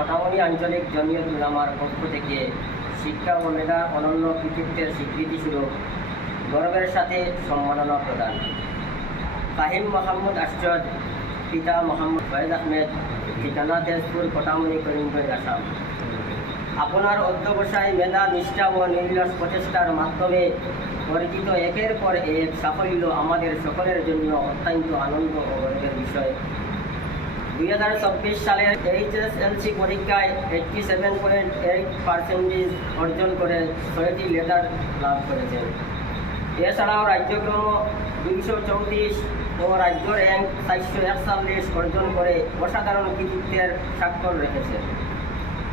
কটামনি আঞ্চলিক জমিয়ত উলামার পক্ষ থেকে শিক্ষা ও মেধার অনন্য কৃতিত্বের স্বীকৃতিস্বরূপ গর্বের সাথে সম্মাননা প্রদান। ফাহিম মোহাম্মদ আশ্চর্য, পিতা মোহাম্মদ ফয়েজ আহমেদ, ঠিকানা তেজপুর, কটামনি, করিমগঞ্জ, আসাম। আপনার অধ্যবসায়, মেধা, নিষ্ঠা ও নির্লস প্রচেষ্টার মাধ্যমে অর্জিত একের পর এক সাফল্য আমাদের সকলের জন্য অত্যন্ত আনন্দ ও গর্বের বিষয়। 2024 সালের HSLC পরীক্ষায় 87.8% অর্জন করে 6টি লেটার লাভ করেছেন। এছাড়াও রাজ্যক্রম 234 ও রাজ্য র্যাঙ্ক 441 অর্জন করে অসাধারণ কৃতিত্বের স্বাক্ষর রেখেছেন।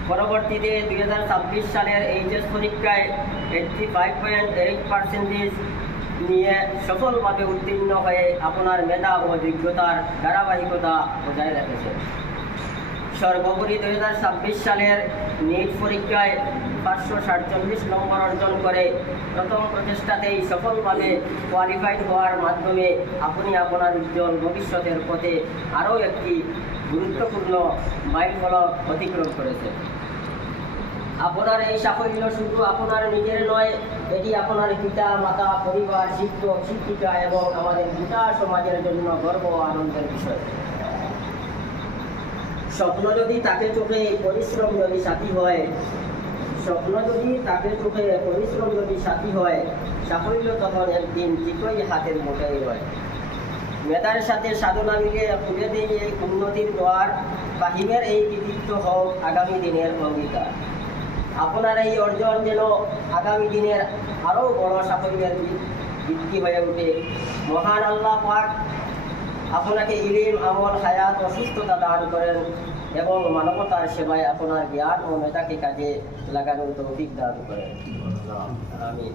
পরবর্তীতে 2026 সালের এইচএস পরীক্ষায় 85.8% নিয়ে সফলভাবে উত্তীর্ণ হয়ে আপনার মেধা ও যোগ্যতার ধারাবাহিকতা বজায় রেখেছে। সর্বোপরি 2026 সালের নিট পরীক্ষায় 547 নম্বর অর্জন করে প্রথম প্রচেষ্টাতেই সফলভাবে কোয়ালিফাইড হওয়ার মাধ্যমে আপনি আপনার উজ্জ্বল ভবিষ্যতের পথে আরও একটি গুরুত্বপূর্ণ মাইলফলক অতিক্রম করেছে। আপনার এই সাফল্য শুধু আপনার নিজের নয়, এটি আপনার পিতা, মাতা, পরিবার, শিক্ষক, শিক্ষিকা এবং আমাদের গোটা সমাজের জন্য গর্ব ও আনন্দের বিষয়। স্বপ্ন যদি তাকে চোখে, পরিশ্রম যদি সাথী হয়, সাফল্য তখন একদিন ঠিকই হাতের মুঠোয় হয়। মেধার সাথে সাধনা মিলে খুলে দিয়ে এই উন্নতির দ্বার। ফাহিমের এই কৃতিত্ব হোক আগামী দিনের অঙ্গীকার। আপনার এই অর্জন যেন আগামী দিনের আরও বড় সাফল্যের ভিত্তি হয়ে ওঠে। মহান আল্লাহ পাক আপনাকে ইলম, আমল, হায়াত ও সুস্থতা দান করেন এবং মানবতার সেবায় আপনার জ্ঞান ও মেধাকে কাজে লাগানোর তৌফিক দান করেন। আমিন।